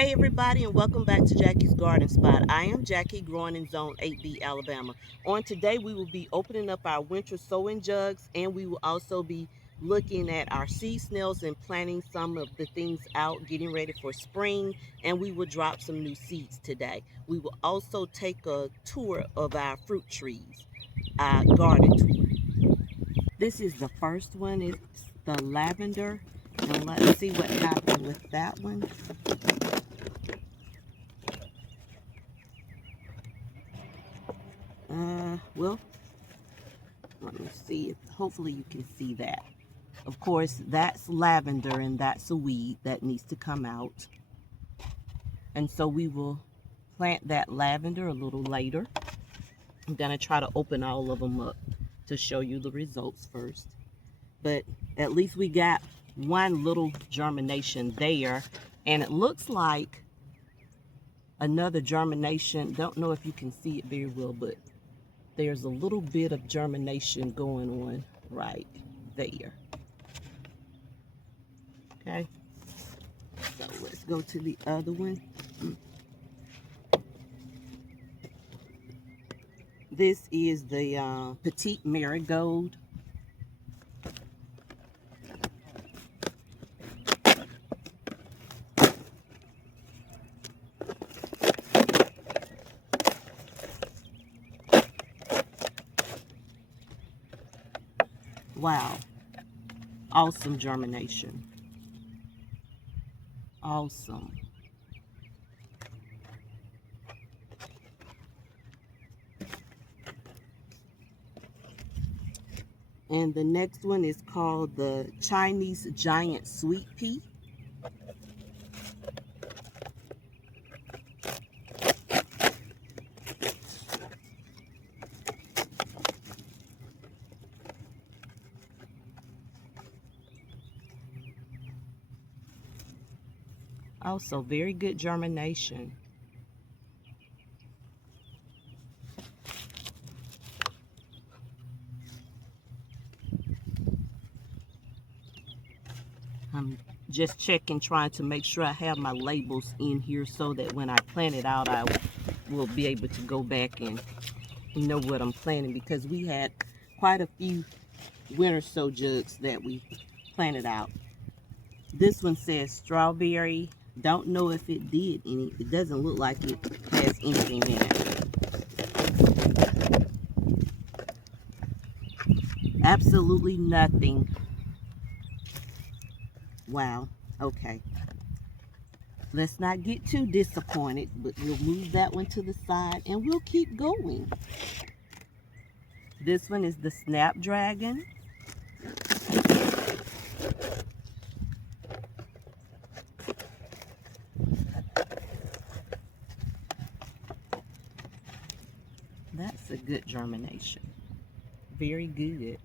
Hey everybody, and welcome back to Jackie's Garden Spot. I am Jackie, growing in Zone 8B, Alabama. On today, we will be opening up our winter sowing jugs, and we will also be looking at our seed snails and planting some of the things out, getting ready for spring, and we will drop some new seeds today. We will also take a tour of our fruit trees, our garden tour. This is the first one. It's the lavender, and let's see what happened with that one. Well, let me see if hopefully you can see that. Of course, that's lavender and that's a weed that needs to come out. And so we will plant that lavender a little later. I'm going to try to open all of them up to show you the results first. But at least we got one little germination there, and it looks like another germination. Don't know if you can see it very well, but there's a little bit of germination going on right there. Okay, so let's go to the other one. This is the petite marigold. Wow, awesome germination. Awesome. And the next one is called the Chinese giant sweet pea. Also very good germination. I'm just checking, trying to make sure I have my labels in here so that when I plant it out, I will be able to go back and know what I'm planting, because we had quite a few winter sow jugs that we planted out. This one says strawberry. Don't know if it did any. It doesn't look like it has anything in it. Absolutely nothing. Wow. Okay. Let's not get too disappointed, but we'll move that one to the side and we'll keep going. This one is the Snapdragon. That's a good germination. Very good.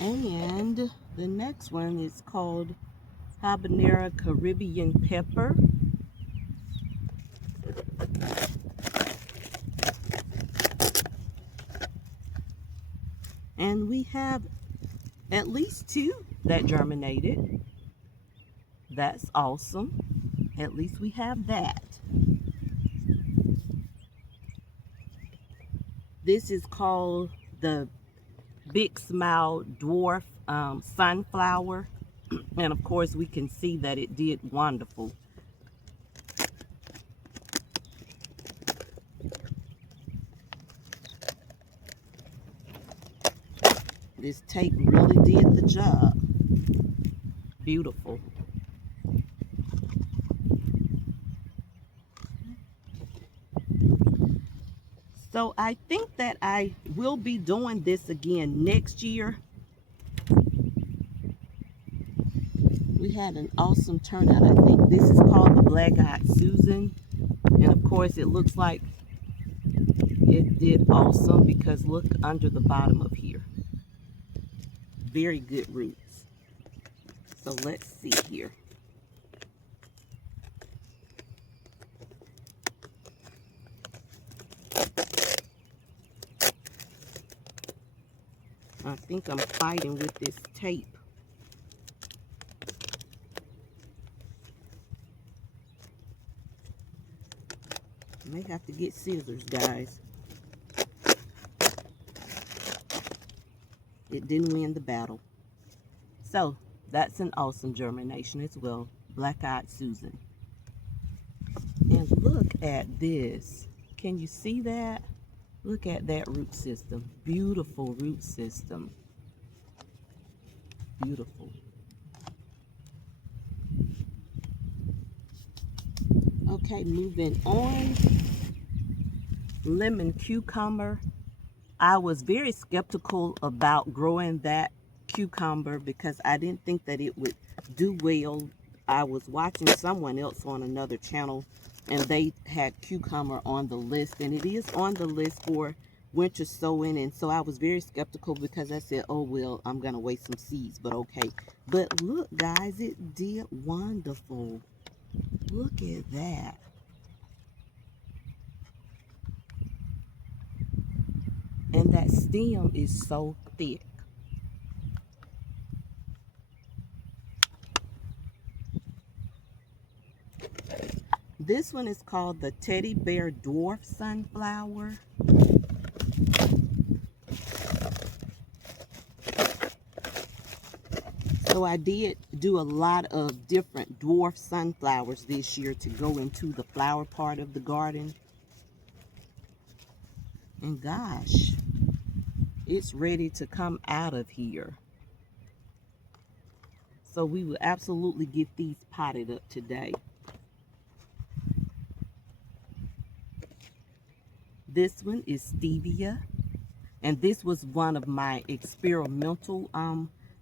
And the next one is called Habanero Caribbean Pepper. And we have at least two that germinated. That's awesome. At least we have that. This is called the Big Smile Dwarf Sunflower. And of course we can see that it did wonderful. This tape really did the job. Beautiful. So I think that I will be doing this again next year. We had an awesome turnout. I think this is called the Black-Eyed Susan. And of course it looks like it did awesome, because look under the bottom of here. Very good roots. So let's see here. I think I'm fighting with this tape. I may have to get scissors, guys. It didn't win the battle. So, that's an awesome germination as well. Black-eyed Susan. And look at this. Can you see that? Look at that root system. Beautiful root system. Beautiful. Okay, moving on. Lemon cucumber. I was very skeptical about growing that cucumber because I didn't think that it would do well. I was watching someone else on another channel and they had cucumber on the list, and it is on the list for winter sowing, and so I was very skeptical because I said, oh well, I'm gonna waste some seeds, but okay. But look guys, it did wonderful. Look at that. And that stem is so thick. This one is called the Teddy Bear Dwarf Sunflower. So I did do a lot of different dwarf sunflowers this year to go into the flower part of the garden. And gosh, it's ready to come out of here. So we will absolutely get these potted up today. This one is stevia, and this was one of my experimental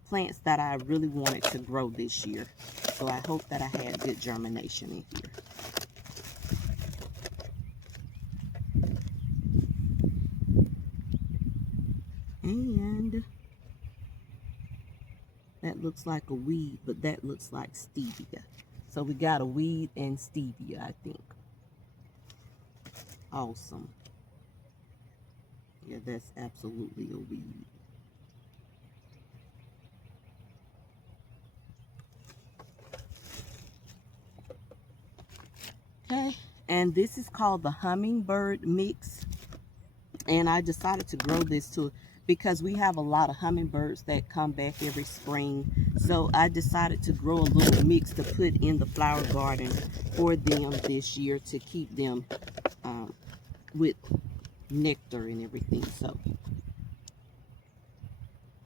plants that I really wanted to grow this year. So I hope that I had good germination in here. And that looks like a weed, but that looks like stevia. So we got a weed and stevia, I think. Awesome. Yeah, that's absolutely a weed. Okay, and this is called the hummingbird mix. And I decided to grow this too because we have a lot of hummingbirds that come back every spring. So I decided to grow a little mix to put in the flower garden for them this year to keep them with nectar and everything. So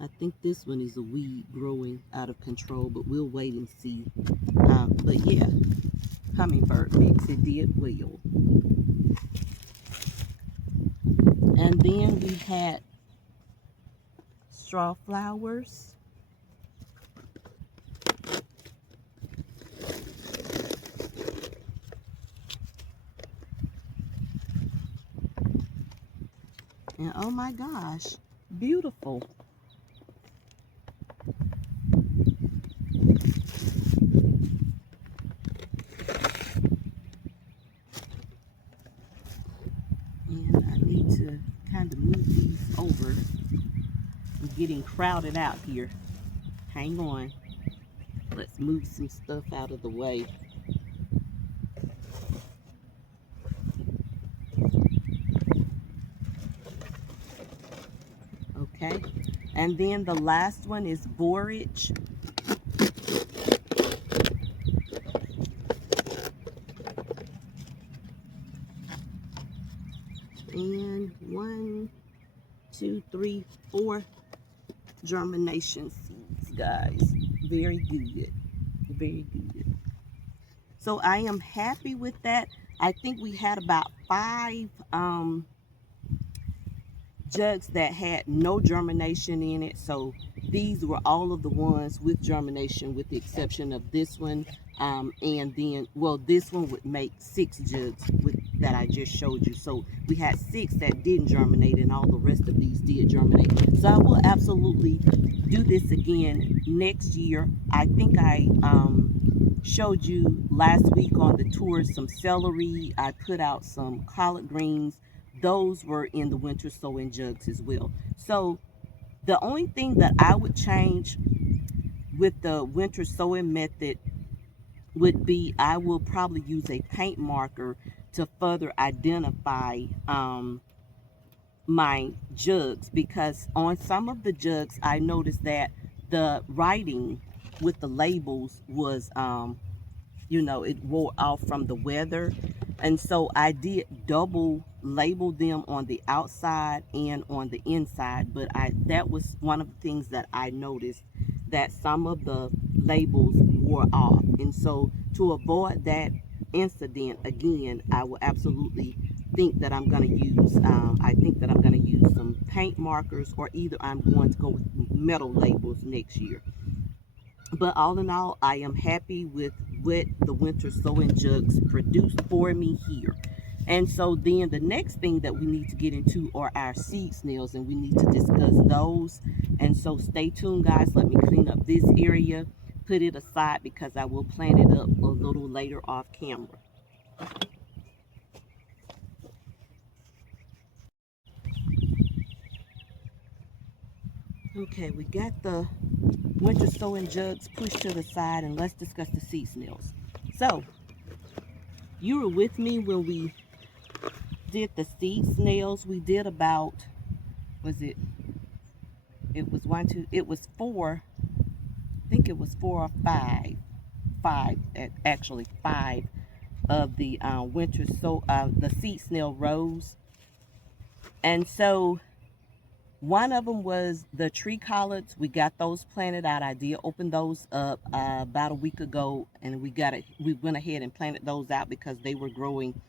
I think this one is a weed growing out of control, but we'll wait and see. But yeah, hummingbird mix, it did well. And then we had straw flowers. And oh my gosh, beautiful. And I need to kind of move these over. I'm getting crowded out here. Hang on. Let's move some stuff out of the way. Okay, and then the last one is borage. And 1, 2, 3, 4 germination seeds, guys. Very good. Very good. So I am happy with that. I think we had about 5 jugs that had no germination in it. So these were all of the ones with germination, with the exception of this one. And then, well, this one would make 6 jugs that I just showed you. So we had 6 that didn't germinate, and all the rest of these did germinate. So I will absolutely do this again next year. I think I showed you last week on the tour some celery. I put out some collard greens. Those were in the winter sowing jugs as well. So The only thing that I would change with the winter sowing method would be I will probably use a paint marker to further identify my jugs, because on some of the jugs I noticed that the writing with the labels was you know, it wore off from the weather. And so I did double label them on the outside and on the inside. But that was one of the things that I noticed, that some of the labels wore off. And so to avoid that incident again, I will absolutely think that I'm going to use, I think that I'm going to use some paint markers, or either I'm going to go with metal labels next year. But all in all, I am happy with what the winter sowing jugs produced for me here. And so then the next thing that we need to get into are our seed snails, and we need to discuss those. And so stay tuned, guys. Let me clean up this area, put it aside, because I will plant it up a little later off camera. Okay, we got the winter sowing jugs pushed to the side, and let's discuss the seed snails. So you were with me when we did the seed snails. We did about, was it, it was one, two, it was four, I think it was 4 or 5, actually 5 of the winter, so the seed snail rows. And so one of them was the tree collards. We got those planted out. I did open those up about a week ago, and we went ahead and planted those out because they were growing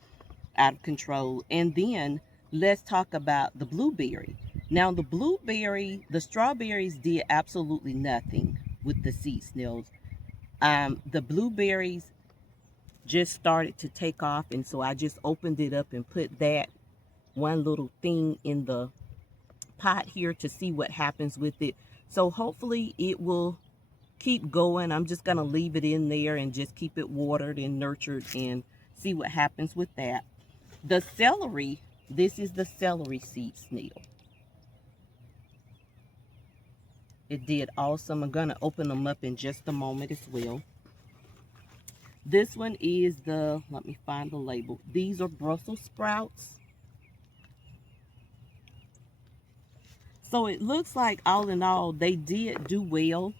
out of control. And then let's talk about the blueberry. Now the strawberries did absolutely nothing with the seed snails. The blueberries just started to take off, and so I just opened it up and put that one little thing in the pot here to see what happens with it. So hopefully it will keep going. I'm just going to leave it in there and just keep it watered and nurtured and see what happens with that. The celery, this is the celery seed snail. It did awesome. I'm going to open them up in just a moment as well. This one is the, let me find the label. These are Brussels sprouts. So it looks like all in all, they did do well,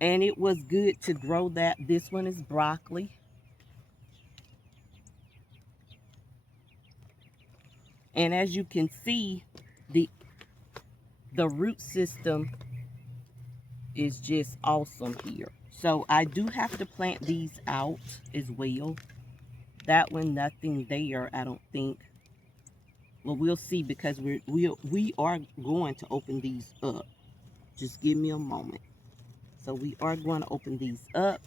and it was good to grow that. This one is broccoli. And as you can see, the root system is just awesome here. So I do have to plant these out as well. That one, nothing there, I don't think. Well, we'll see, because we are going to open these up. Just give me a moment. So we are going to open these up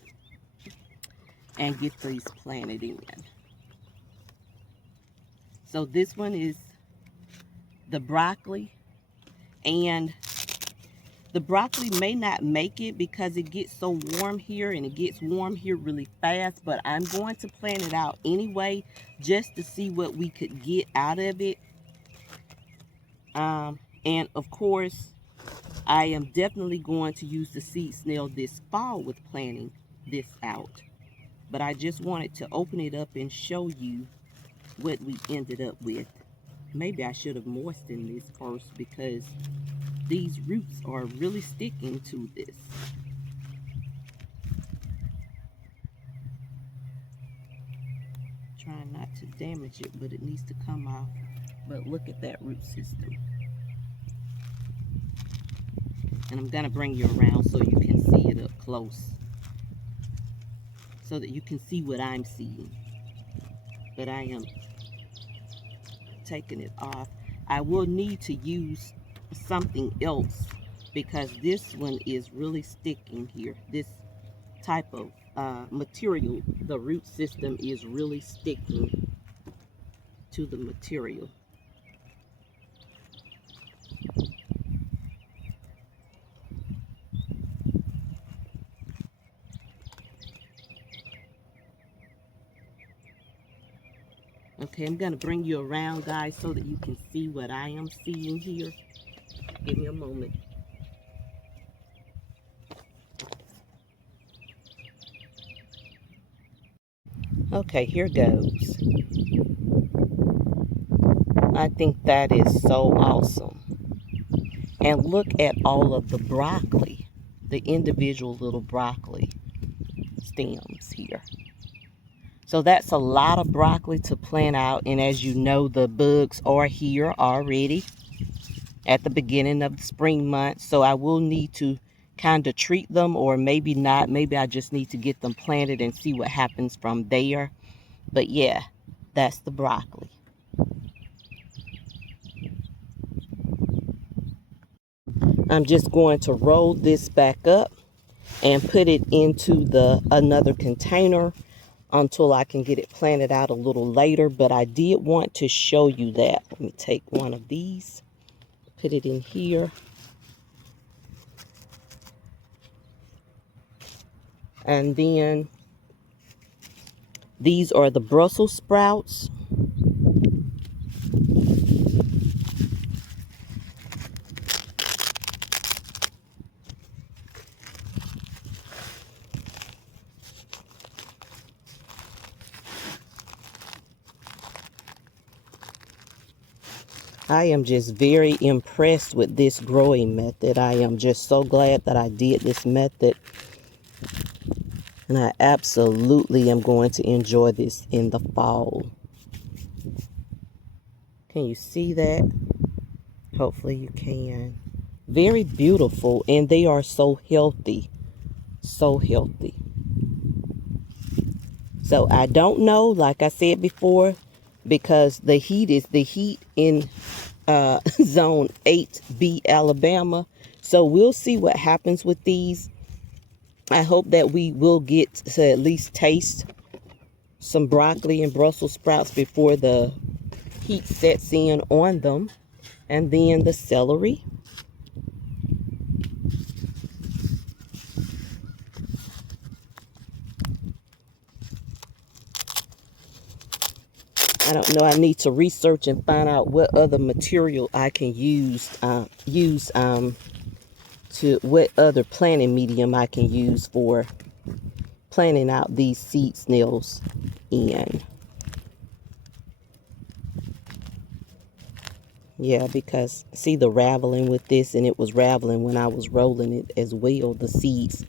and get these planted in. So this one is the broccoli, and the broccoli may not make it because it gets so warm here, and it gets warm here really fast, but I'm going to plant it out anyway just to see what we could get out of it. And of course, I am definitely going to use the seed snail this fall with planting this out. But I just wanted to open it up and show you what we ended up with. Maybe I should have moistened this first, because these roots are really sticking to this. Trying not to damage it, but it needs to come off. But look at that root system. And I'm gonna bring you around so you can see it up close, so that you can see what I'm seeing. But I am taking it off. I will need to use something else, because this one is really sticking here. This type of material, the root system is really sticking to the material. Okay, I'm gonna bring you around, guys, so that you can see what I am seeing here. Give me a moment. Okay, here goes. I think that is so awesome. And look at all of the broccoli, the individual little broccoli stems here. So that's a lot of broccoli to plant out. And as you know, the bugs are here already at the beginning of the spring months. So I will need to kind of treat them, or maybe not. Maybe I just need to get them planted and see what happens from there. But yeah, that's the broccoli. I'm just going to roll this back up and put it into another container until I can get it planted out a little later. But I did want to show you that. Let me take one of these, put it in here. And then these are the Brussels sprouts. I am just very impressed with this growing method. I am just so glad that I did this method. And I absolutely am going to enjoy this in the fall. Can you see that? Hopefully you can. Very beautiful, and they are so healthy. So healthy. So I don't know, like I said before, because the heat in zone 8B Alabama. So we'll see what happens with these. I hope that we will get to at least taste some broccoli and Brussels sprouts before the heat sets in on them. And then the celery. I don't know. I need to research and find out what other material I can use. To what other planting medium I can use for planting out these seed snails in. Yeah, because see the raveling with this, and it was raveling when I was rolling it as well, the seeds.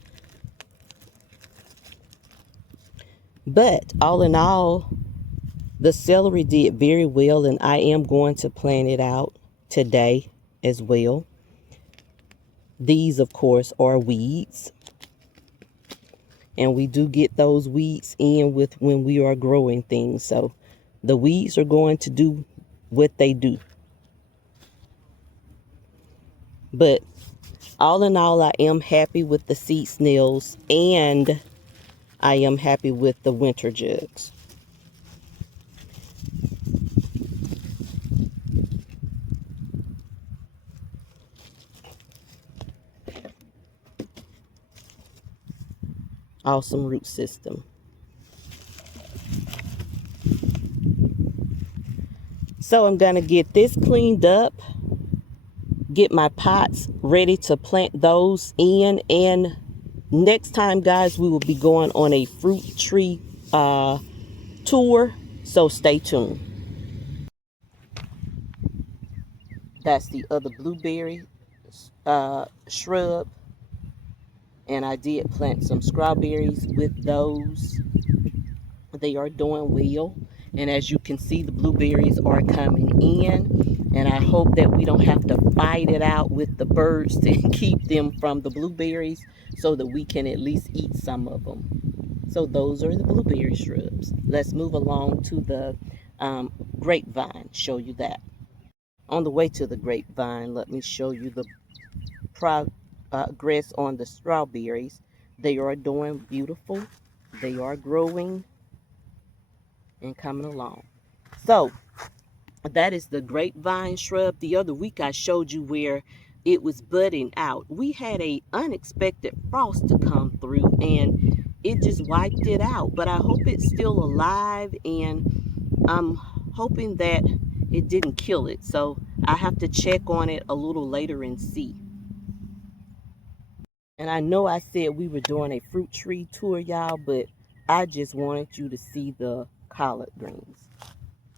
But all in all, the celery did very well, and I am going to plant it out today as well. These, of course, are weeds. And we do get those weeds in with when we are growing things. So the weeds are going to do what they do. But all in all, I am happy with the seed snails, and I am happy with the winter jugs. Awesome root system. So I'm going to get this cleaned up, get my pots ready to plant those in, and next time, guys, we will be going on a fruit tree tour, so stay tuned. That's the other blueberry shrub, and I did plant some strawberries with those. They are doing well, and as you can see, the blueberries are coming in, and I hope that we don't have to fight it out with the birds to keep them from the blueberries, so that we can at least eat some of them. So those are the blueberry shrubs. Let's move along to the grapevine, show you that. On the way to the grapevine, let me show you the progress on the strawberries. They are doing beautiful. They are growing and coming along. So that is the grapevine shrub. The other week I showed you where it was budding out. We had a unexpected frost to come through, and it just wiped it out. But I hope it's still alive, and I'm hoping that it didn't kill it. So I have to check on it a little later and see. And I know I said we were doing a fruit tree tour, y'all, but I just wanted you to see the collard greens.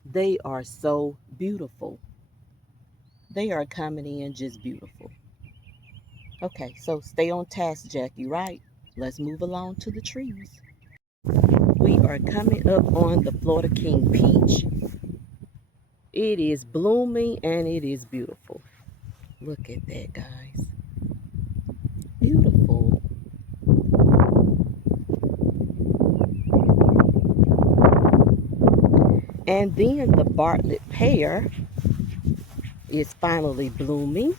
They are so beautiful. They are coming in just beautiful. Okay, so stay on task, Jackie, right? Let's move along to the trees. We are coming up on the Florida King peach. It is blooming and it is beautiful. Look at that, guys. Beautiful. And then the Bartlett pear is finally blooming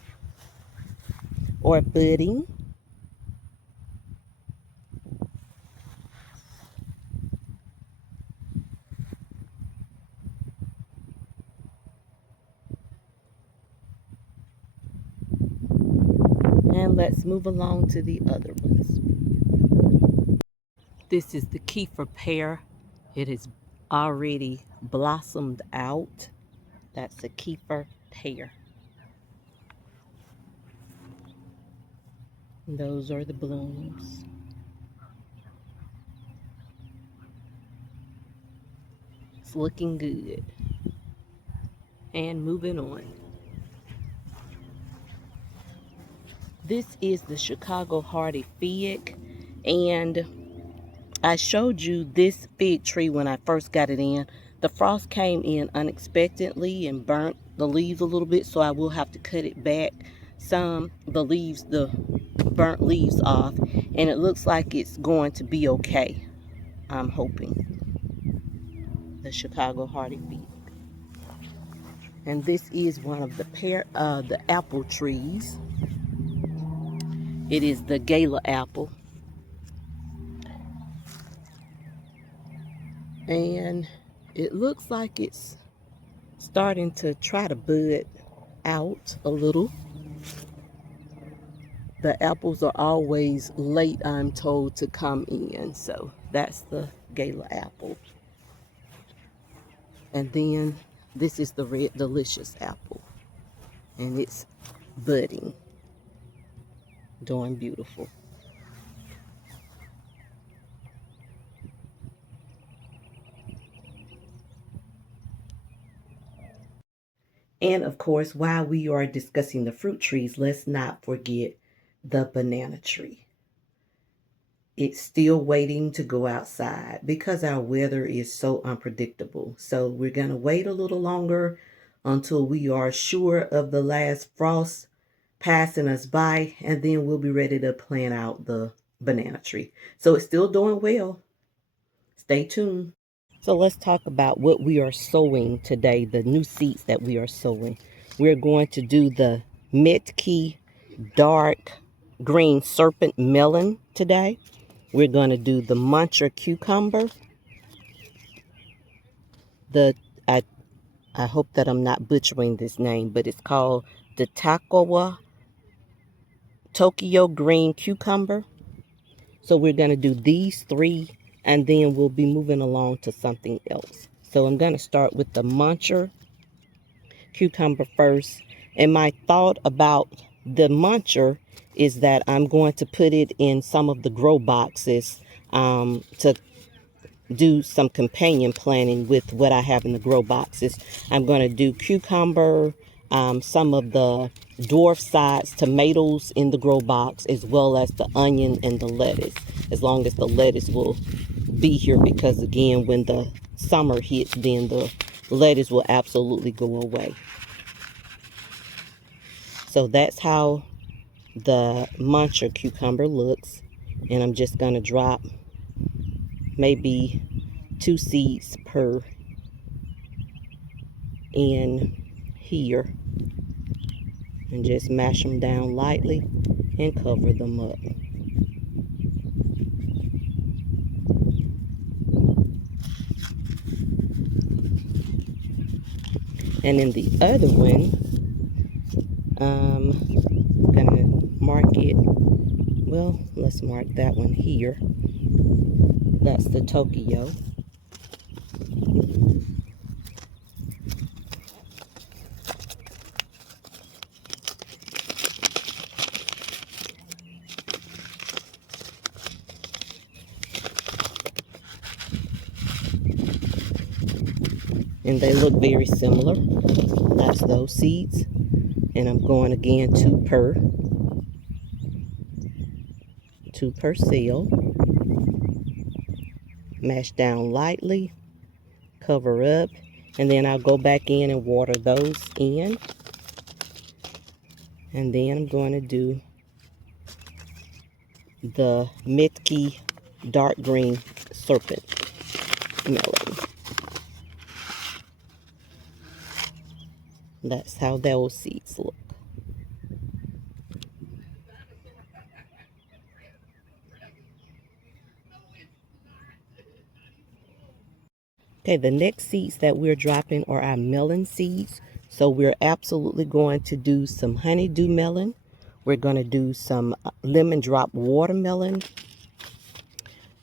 or budding. And let's move along to the other ones. This is the Kiefer pear. It has already blossomed out. That's the Kiefer pear. And those are the blooms. It's looking good. And moving on. This is the Chicago Hardy fig, and I showed you this fig tree when I first got it in. The frost came in unexpectedly and burnt the leaves a little bit, so I will have to cut it back some, the burnt leaves off, and it looks like it's going to be okay. I'm hoping. The Chicago Hardy fig. And this is one of the apple trees. It is the Gala apple. And it looks like it's starting to try to bud out a little. The apples are always late, I'm told, to come in. So that's the Gala apple. And then this is the Red Delicious apple. And it's budding. Doing beautiful. And of course, while we are discussing the fruit trees, let's not forget the banana tree. It's still waiting to go outside because our weather is so unpredictable. So we're going to wait a little longer until we are sure of the last frost passing us by, and then we'll be ready to plant out the banana tree. So it's still doing well. Stay tuned. So let's talk about what we are sowing today, the new seeds that we are sowing. We're going to do the Metki dark green serpent melon today. We're going to do the muncher cucumber. I hope that I'm not butchering this name, but it's called the Tokyo green cucumber. So we're going to do these three, and then we'll be moving along to something else. So I'm going to start with the muncher cucumber first. And my thought about the muncher is that I'm going to put it in some of the grow boxes to do some companion planting with what I have in the grow boxes. I'm going to do cucumber, some of the dwarf size tomatoes in the grow box, as well as the onion and the lettuce, as long as the lettuce will be here, because again, when the summer hits, then the lettuce will absolutely go away. So that's how the muncher cucumber looks, and I'm just going to drop maybe 2 seeds per in here and just mash them down lightly and cover them up. And in the other one, I'm gonna mark it. Well, let's mark that one here. That's the Tokyo. and they look very similar. That's those seeds. And I'm going again two per cell. Mash down lightly, cover up, and then I'll go back in and water those in. And then I'm going to do the Mitke dark green serpent melon. That's how those seeds look. Okay, the next seeds that we're dropping are our melon seeds. So we're absolutely going to do some honeydew melon. We're going to do some lemon drop watermelon.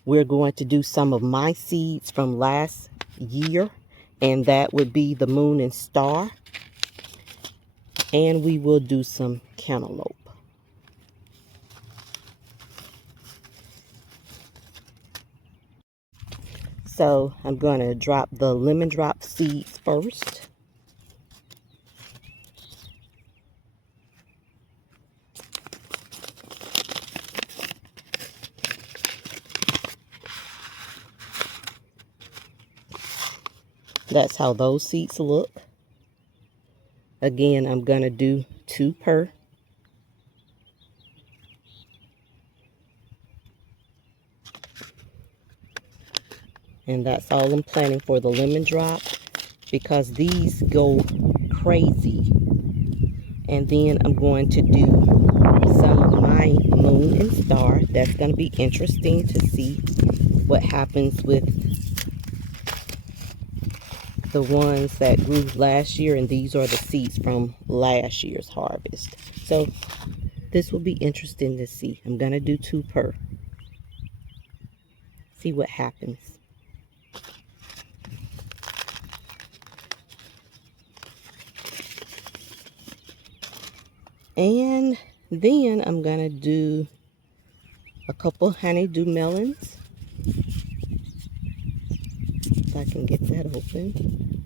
We're going to do some of my seeds from last year, and that would be the moon and star. And we will do some cantaloupe. So I'm going to drop the lemon drop seeds first. That's how those seeds look. Again, I'm going to do two per. And that's all I'm planning for the lemon drop, because these go crazy. And then I'm going to do some of my moon and star. That's going to be interesting to see what happens with the ones that grew last year. And these are the seeds from last year's harvest. So this will be interesting to see. I'm going to do two per. See what happens. And then I'm going to do a couple honeydew melons. If I can get that open.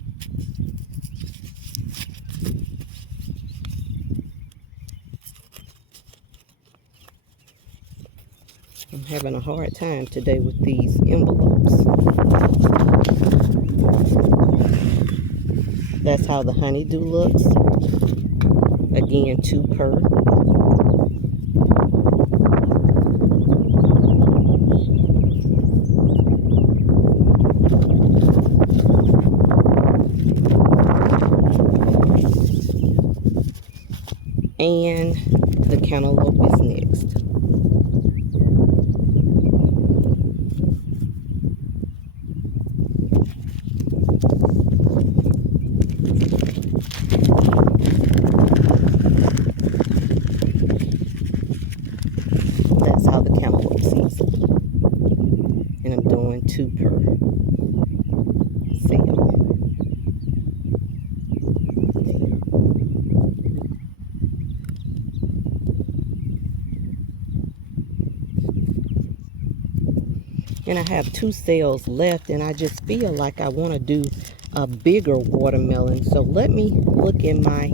I'm having a hard time today with these envelopes. That's how the honeydew looks. Again, two per. And the cantaloupe is next. That's how the cantaloupe seeds look. And I'm doing two per cell. And I have two cells left, and I just feel like I want to do a bigger watermelon. So let me look in my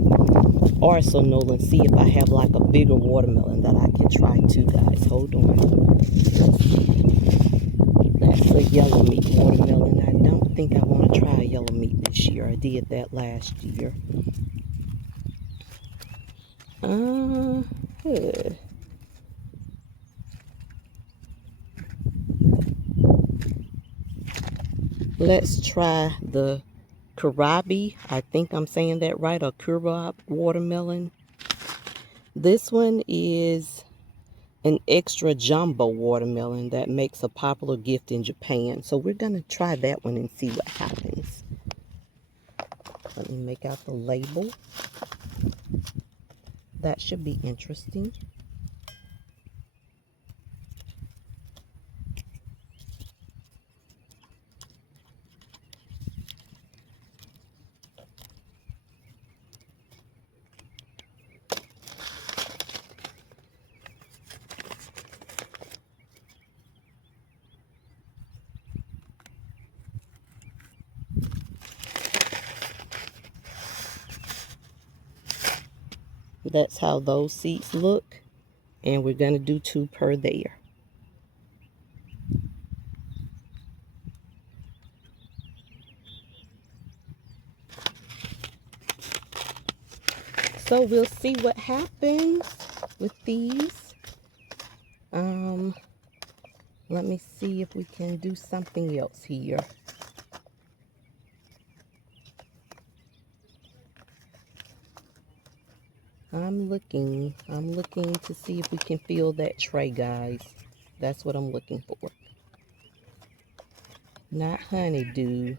arsenal and see if I have like a bigger watermelon that I can try too, guys. Hold on. That's a yellow meat watermelon. I don't think I want to try a yellow meat this year. I did that last year. Good. Let's try the Karabi. I think I'm saying that right, or Kurab watermelon. This one is an extra jumbo watermelon that makes a popular gift in Japan. So we're going to try that one and see what happens. Let me make out the label. That should be interesting. That's how those seeds look. And we're going to do 2 per there. So we'll see what happens with these. Let me see if we can do something else here. I'm looking to see if we can fill that tray, guys. That's what I'm looking for. Not honeydew.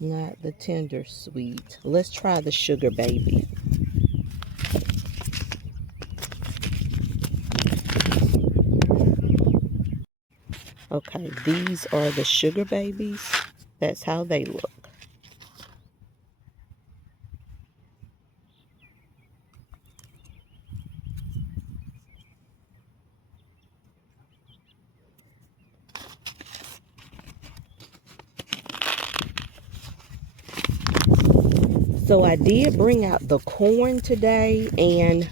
Not the tender sweet. Let's try the sugar baby. Okay, these are the sugar babies. That's how they look. So I did bring out the corn today, and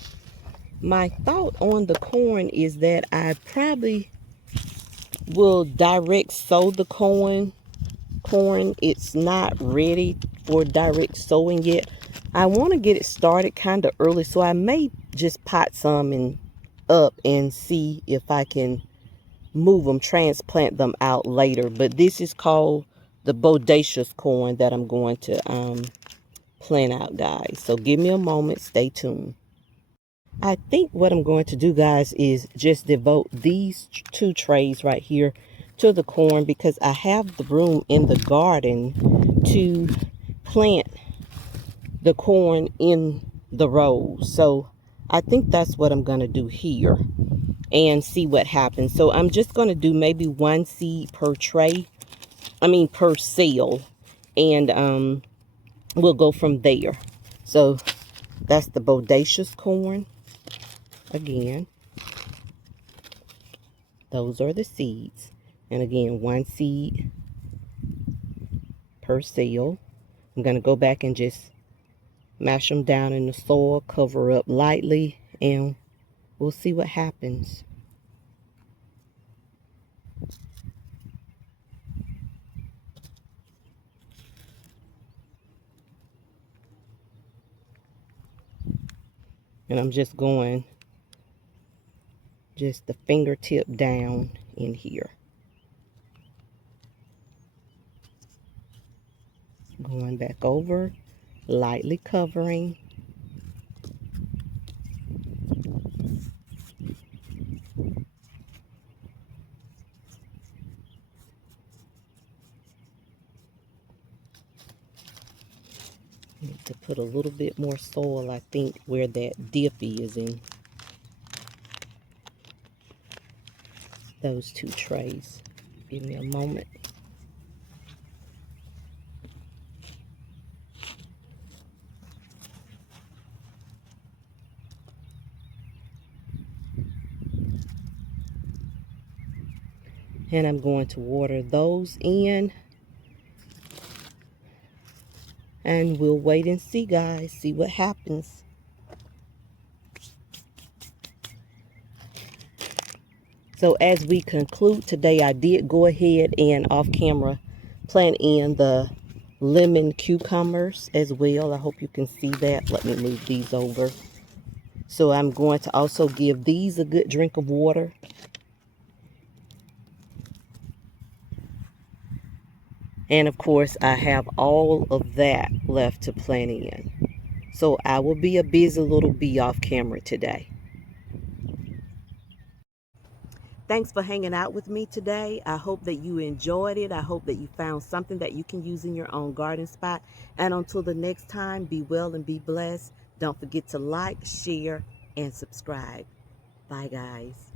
my thought on the corn is that I probably will direct sow the corn. It's not ready for direct sowing yet. I want to get it started kind of early, so I may just pot some up and see if I can move them, transplant them out later. But this is called the bodacious corn that I'm going to plant out, guys. So give me a moment, stay tuned. I think what I'm going to do, guys, is just devote these 2 trays right here to the corn, because I have the room in the garden to plant the corn in the rows. So I think that's what I'm going to do here and see what happens. So I'm just going to do maybe 1 seed per tray. Per cell. And we'll go from there. So that's the bodacious corn. Again, those are the seeds. And again, 1 seed per cell. I'm going to go back and just mash them down in the soil, cover up lightly, and we'll see what happens. And I'm just going just the fingertip down in here. Going back over, lightly covering. Need to put a little bit more soil, I think, where that dip is in those 2 trays. Give me a moment. And I'm going to water those in. And we'll wait and see, guys. See what happens. So as we conclude today, I did go ahead and off camera plant in the lemon cucumbers as well. I hope you can see that. Let me move these over. So I'm going to also give these a good drink of water. And of course, I have all of that left to plant in. So I will be a busy little bee off camera today. Thanks for hanging out with me today. I hope that you enjoyed it. I hope that you found something that you can use in your own garden spot. And until the next time, be well and be blessed. Don't forget to like, share, and subscribe. Bye, guys.